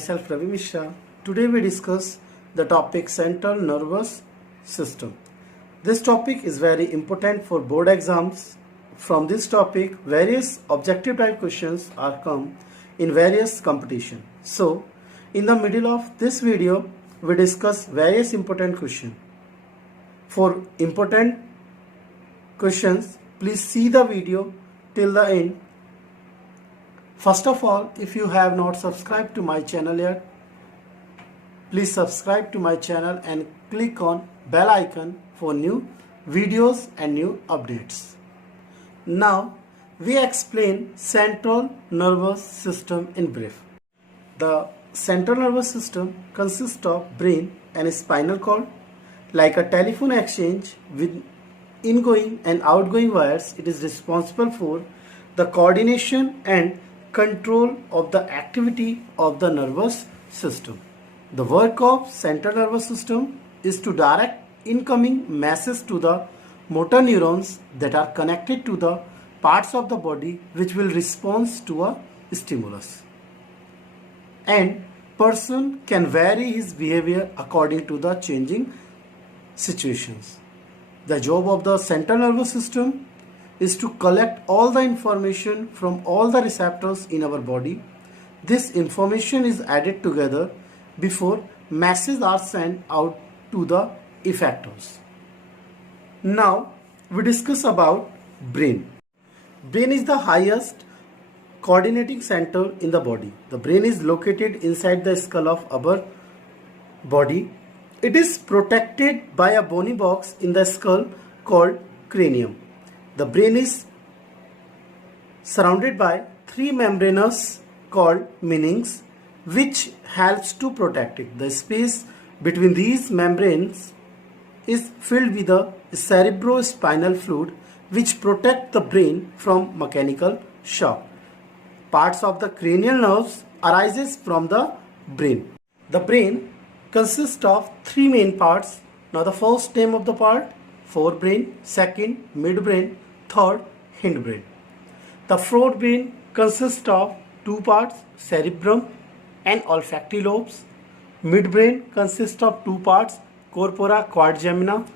myself Ravi Mishra. Today we discuss the topic Central Nervous System. This topic is very important for board exams. From this topic, various objective type questions are come in various competition. So, in the middle of this video, we discuss various important questions. For important questions, please see the video till the end. First of all, if you have not subscribed to my channel yet, please subscribe to my channel and click on bell icon for new videos and new updates. Now, we explain central nervous system in brief. The central nervous system consists of brain and spinal cord. Like a telephone exchange with ingoing and outgoing wires, it is responsible for the coordination and control of the activity of the nervous system. The work of central nervous system is to direct incoming masses to the motor neurons that are connected to the parts of the body which will respond to a stimulus. And person can vary his behavior according to the changing situations. The job of the central nervous system is to collect all the information from all the receptors in our body. This information is added together before masses are sent out to the effectors. Now we discuss about brain. Brain is the highest coordinating center in the body. The brain is located inside the skull of our body. It is protected by a bony box in the skull called cranium. The brain is surrounded by three membranes called meninges, which helps to protect it. The space between these membranes is filled with a cerebrospinal fluid which protect the brain from mechanical shock. Parts of the cranial nerves arises from the brain. The brain consists of three main parts. Now the first name of the part, forebrain, second midbrain, third hindbrain. The forebrain consists of two parts, cerebrum and olfactory lobes. Midbrain consists of two parts, corpora quadrigemina,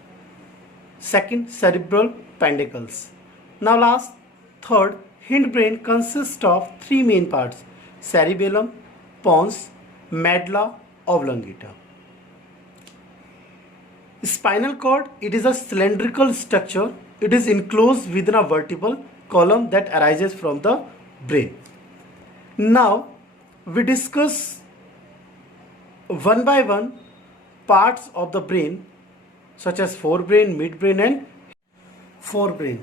second cerebral peduncles. Now last, third hindbrain consists of three main parts, cerebellum, pons, medulla oblongata. Spinal cord, it is a cylindrical structure. It is enclosed within a vertebral column that arises from the brain. Now we discuss one by one parts of the brain such as forebrain, midbrain and forebrain.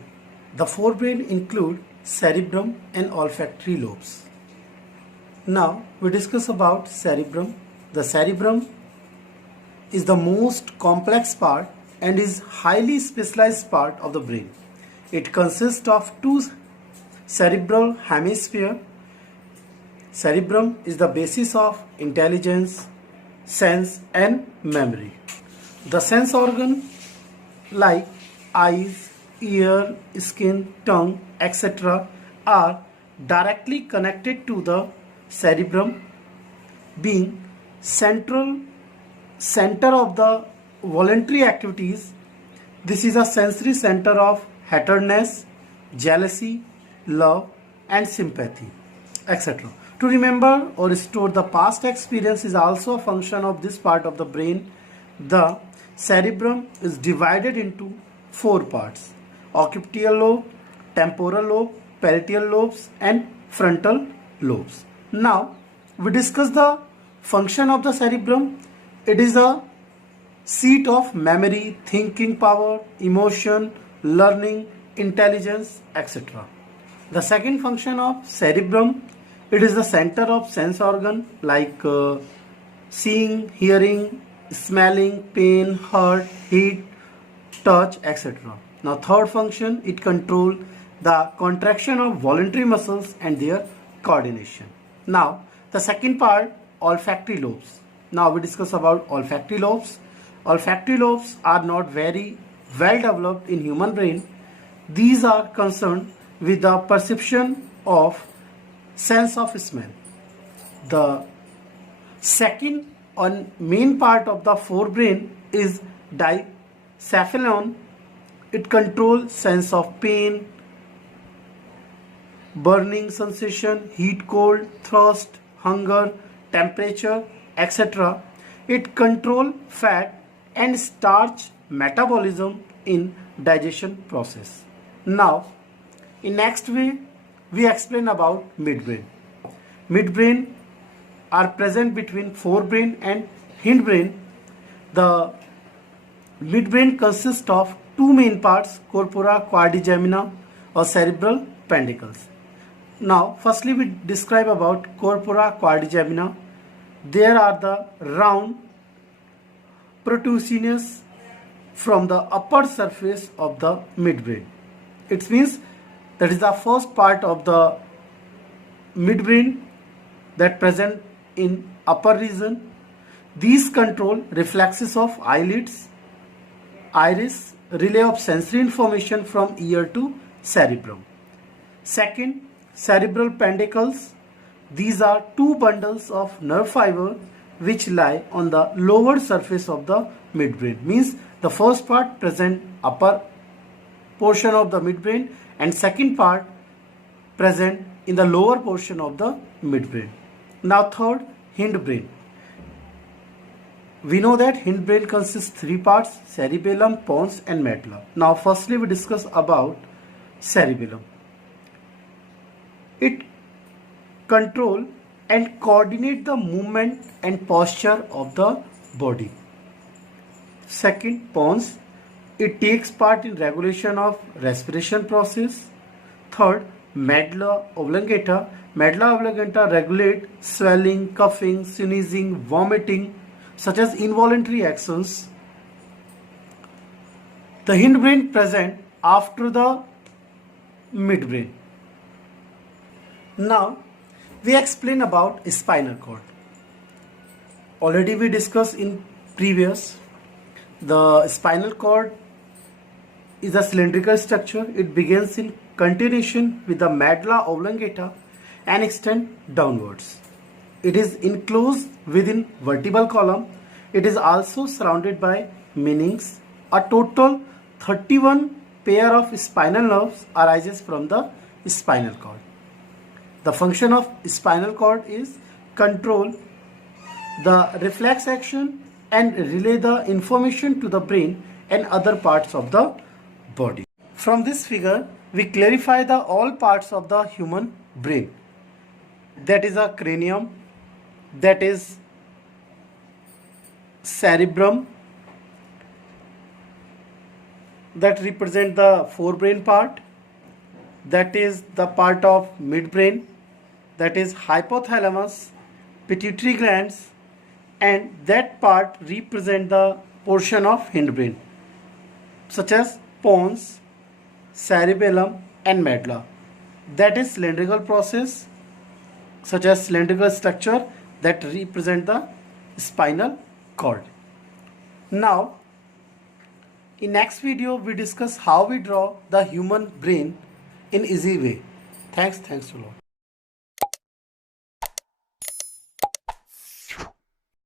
The forebrain include cerebrum and olfactory lobes. Now we discuss about cerebrum. The cerebrum is the most complex part and is highly specialized part of the brain. It consists of two cerebral hemispheres. Cerebrum is the basis of intelligence, sense and memory. The sense organ like eyes, ear, skin, tongue, etc. are directly connected to the cerebrum, being center of the voluntary activities. This is a sensory center of happiness, jealousy, love and sympathy, etc. To remember or store the past experience is also a function of this part of the brain. The cerebrum is divided into four parts: occipital lobe, temporal lobe, parietal lobes and frontal lobes. Now we discuss the function of the cerebrum. It is a seat of memory, thinking power, emotion, learning, intelligence, etc. The second function of cerebrum, it is the center of sense organ like seeing, hearing, smelling, pain, hurt, heat, touch, etc. Now third function, it controls the contraction of voluntary muscles and their coordination. Now the second part, olfactory lobes. Now we discuss about olfactory lobes. Olfactory lobes are not very well developed in human brain. These are concerned with the perception of sense of smell. The Second on main part of the forebrain is diencephalon. It controls sense of pain, burning sensation, heat, cold, thirst, hunger, temperature, etc. It controls fat and starch metabolism in digestion process. Now, in next way, we explain about midbrain. Midbrain are present between forebrain and hindbrain. The midbrain consists of two main parts, corpora quadrigemina or cerebral peduncles. Now, firstly we describe about corpora quadrigemina. There are the round protrusions from the upper surface of the midbrain. It means that is the first part of the midbrain that present in upper region. These control reflexes of eyelids, iris, relay of sensory information from ear to cerebrum. Second, cerebral peduncles. These are two bundles of nerve fiber which lie on the lower surface of the midbrain. Means the first part present upper portion of the midbrain and second part present in the lower portion of the midbrain. Now third, hindbrain. We know that hindbrain consists three parts, cerebellum, pons and medulla. Now firstly we discuss about cerebellum. It control and coordinate the movement and posture of the body. Second, pons. It takes part in regulation of respiration process. Third, medulla oblongata. Medulla oblongata regulate swelling, coughing, sneezing, vomiting, such as involuntary actions. The hindbrain present after the midbrain. Now we explain about spinal cord. Already we discussed in previous. The spinal cord is a cylindrical structure. It begins in continuation with the medulla oblongata and extend downwards. It is enclosed within vertebral column. It is also surrounded by meninges. A total 31 pair of spinal nerves arises from the spinal cord. The function of spinal cord is control the reflex action and relay the information to the brain and other parts of the body. From this figure, we clarify the all parts of the human brain. That is a cranium, that is cerebrum, that represent the forebrain part, that is the part of midbrain, that is hypothalamus, pituitary glands, and that part represent the portion of hindbrain such as pons, cerebellum and medulla. That is cylindrical process such as cylindrical structure that represent the spinal cord. Now in next video we discuss how we draw the human brain in easy way. Thanks a lot.